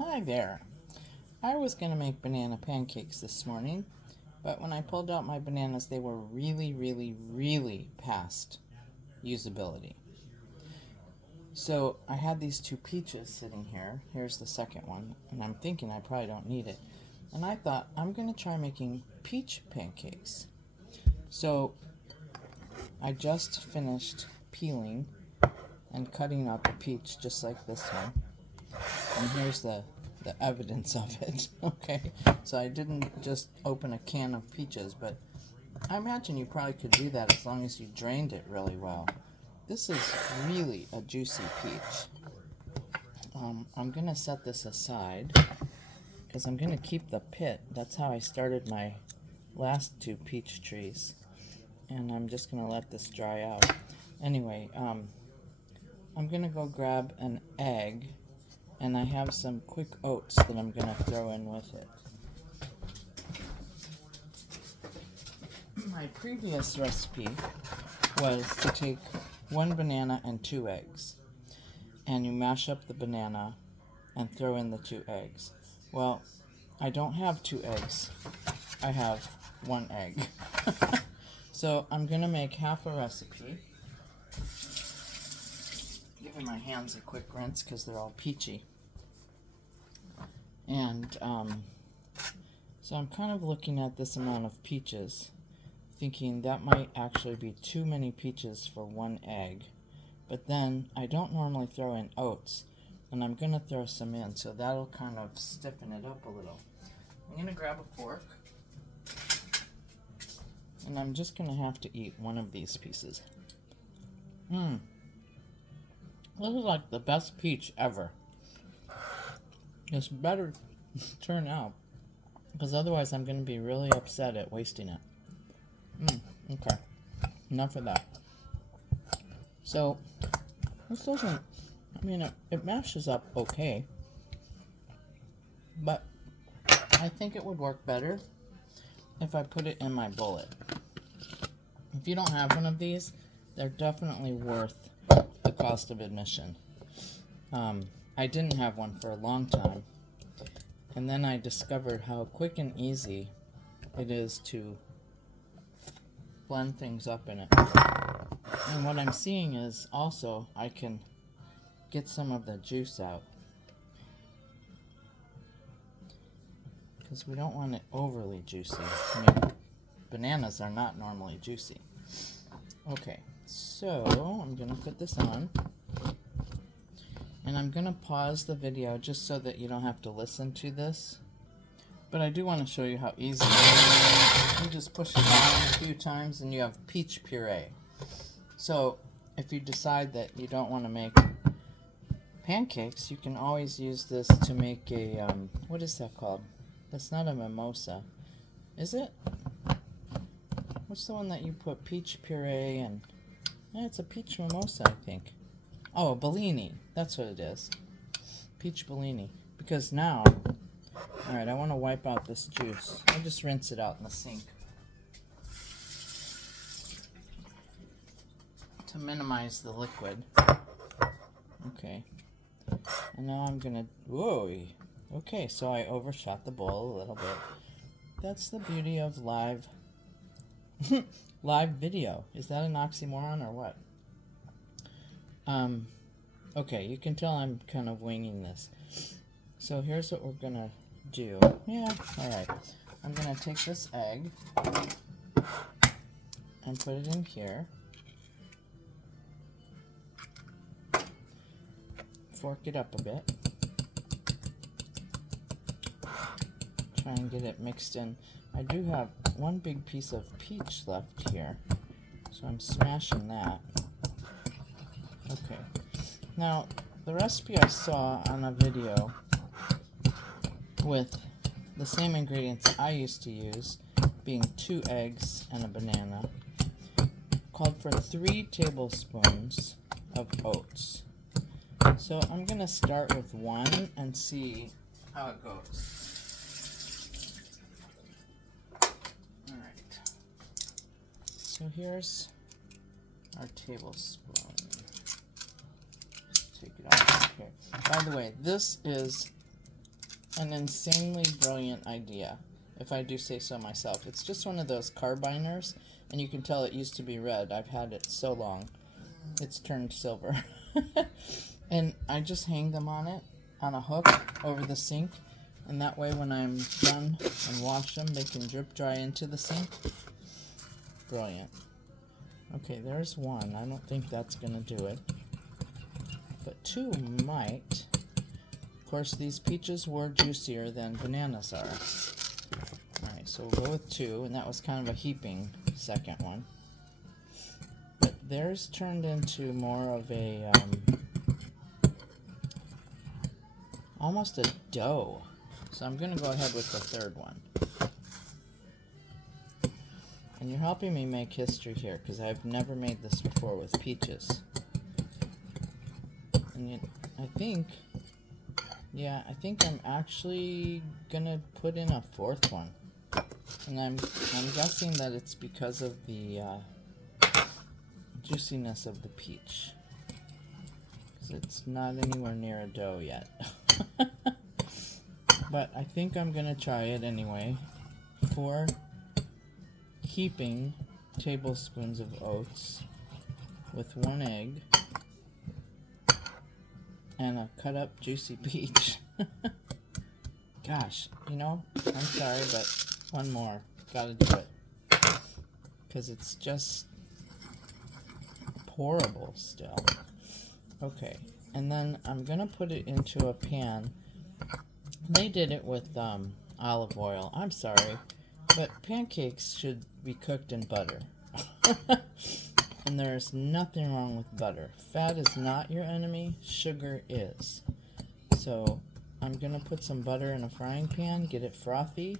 Hi there. I was going to make banana pancakes this morning, but when I pulled out my bananas, they were really past usability. So I had these two peaches sitting here. Here's the second one, and I'm thinking I probably don't need it. And I thought I'm going to try making peach pancakes. So I just finished peeling and cutting out the peach just like this one. And here's the evidence of it. Okay, so I didn't just open a can of peaches, but I imagine you probably could do that as long as you drained it really well. This is really a juicy peach. I'm gonna set this aside because I'm gonna keep the pit. That's how I started my last two peach trees, and I'm just gonna let this dry out. Anyway, I'm gonna go grab an egg, and I have some quick oats that I'm going to throw in with it. My previous recipe was to take one banana and 2 eggs, and you mash up the banana and throw in the 2 eggs. Well, I don't have 2 eggs. I have 1 egg. So I'm going to make half a recipe. Giving my hands a quick rinse because they're all peachy. And so I'm kind of looking at this amount of peaches, thinking that might actually be too many peaches for 1 egg. But then I don't normally throw in oats, and I'm going to throw some in, so that'll kind of stiffen it up a little. I'm going to grab a fork, and I'm just going to have to eat one of these pieces. This is like the best peach ever. It's better turn out, because otherwise I'm going to be really upset at wasting it. Okay, enough of that. So this doesn't, I mean, it mashes up okay, but I think it would work better if I put it in my bullet. If you don't have one of these, they're definitely worth the cost of admission. I didn't have one for a long time, and then I discovered how quick and easy it is to blend things up in it. And what I'm seeing is also I can get some of the juice out, because we don't want it overly juicy. I mean, bananas are not normally juicy. Okay, so I'm going to put this on. And I'm going to pause the video just so that you don't have to listen to this. But I do want to show you how easy it is. You just push it down a few times and you have peach puree. So if you decide that you don't want to make pancakes, you can always use this to make a, what is that called? That's not a mimosa. Is it? What's the one that you put peach puree and... it's a peach mimosa, I think. Oh, a Bellini. That's what it is. Peach Bellini. Because now, alright, I want to wipe out this juice. I'll just rinse it out in the sink to minimize the liquid. Okay. And now I'm going to... Whoa! Okay, so I overshot the bowl a little bit. That's the beauty of live video. Is that an oxymoron or what? Okay, you can tell I'm kind of winging this. So here's what we're gonna do. Yeah, alright. I'm gonna take this egg and put it in here. Fork it up a bit. Try and get it mixed in. I do have one big piece of peach left here, so I'm smashing that. Okay. Now, the recipe I saw on a video with the same ingredients I used to use, being 2 eggs and a banana, called for 3 tablespoons of oats. So I'm going to start with 1 and see how it goes. Alright. So here's our tablespoon. Take it off here. By the way, this is an insanely brilliant idea, if I do say so myself. It's just one of those carbiners, and you can tell it used to be red. I've had it so long. It's turned silver. And I just hang them on it, on a hook over the sink, and that way when I'm done and wash them, they can drip dry into the sink. Brilliant. Okay, there's one. I don't think that's going to do it. But two might. Of course, these peaches were juicier than bananas are. Alright, so we'll go with two, and that was kind of a heaping second one. But theirs turned into more of a, almost a dough. So I'm going to go ahead with the third one. And you're helping me make history here, because I've never made this before with peaches. And I think I'm actually gonna put in a fourth one. And I'm guessing that it's because of the juiciness of the peach. Because it's not anywhere near a dough yet. But I think I'm gonna try it anyway. 4 heaping tablespoons of oats with 1 egg and a cut up juicy peach. Gosh, you know, I'm sorry, but one more. Gotta do it. Because it's just pourable still. Okay, and then I'm gonna put it into a pan. They did it with olive oil. I'm sorry, but pancakes should be cooked in butter. And there's nothing wrong with butter. Fat is not your enemy, sugar is. So I'm gonna put some butter in a frying pan, get it frothy,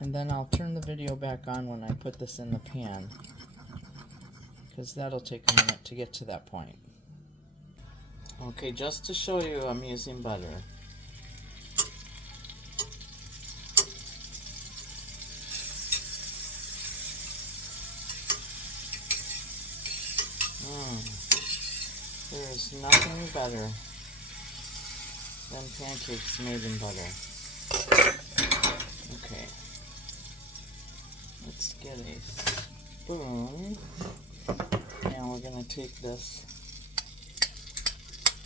and then I'll turn the video back on when I put this in the pan, because that'll take a minute to get to that point. Okay, just to show you, I'm using butter. There is nothing better than pancakes made in butter. Okay. Let's get a spoon. And we're going to take this.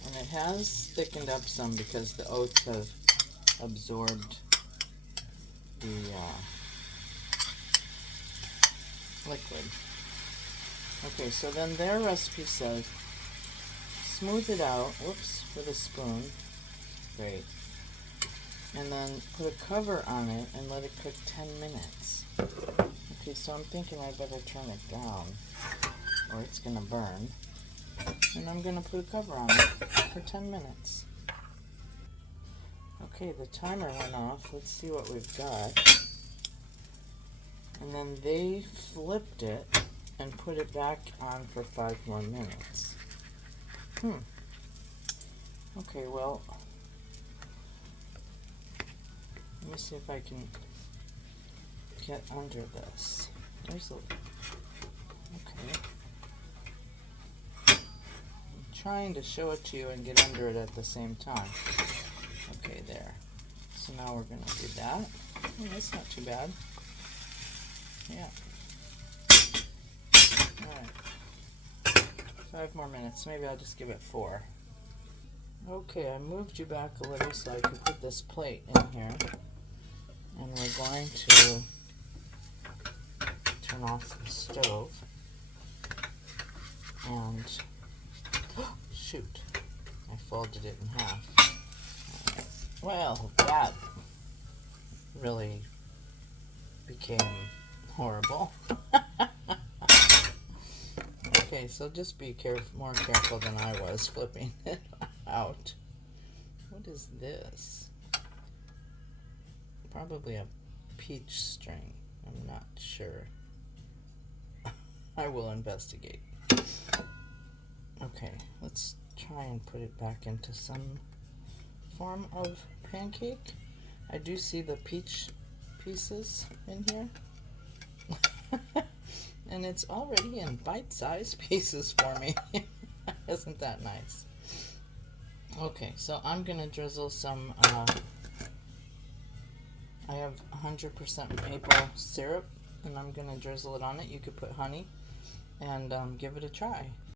And it has thickened up some because the oats have absorbed the liquid. Okay, so then their recipe says smooth it out, whoops, with a spoon. Great. And then put a cover on it and let it cook 10 minutes. Okay, so I'm thinking I better turn it down or it's going to burn. And I'm going to put a cover on it for 10 minutes. Okay, the timer went off. Let's see what we've got. And then they flipped it and put it back on for 5 more minutes. Okay, well, let me see if I can get under this. There's a, okay. I'm trying to show it to you and get under it at the same time. Okay, there. So now we're going to do that. Oh, that's not too bad. Yeah. Alright. 5 more minutes. Maybe I'll just give it 4. Okay, I moved you back a little so I could put this plate in here. And we're going to turn off the stove. And, shoot, I folded it in half. Well, that really became horrible. Okay, so just be more careful than I was flipping it out. What is this? Probably a peach string. I'm not sure. I will investigate. Okay, let's try and put it back into some form of pancake. I do see the peach pieces in here. And it's already in bite-sized pieces for me. Isn't that nice? Okay, so I'm going to drizzle some have 100% maple syrup, and I'm going to drizzle it on it. You could put honey and give it a try.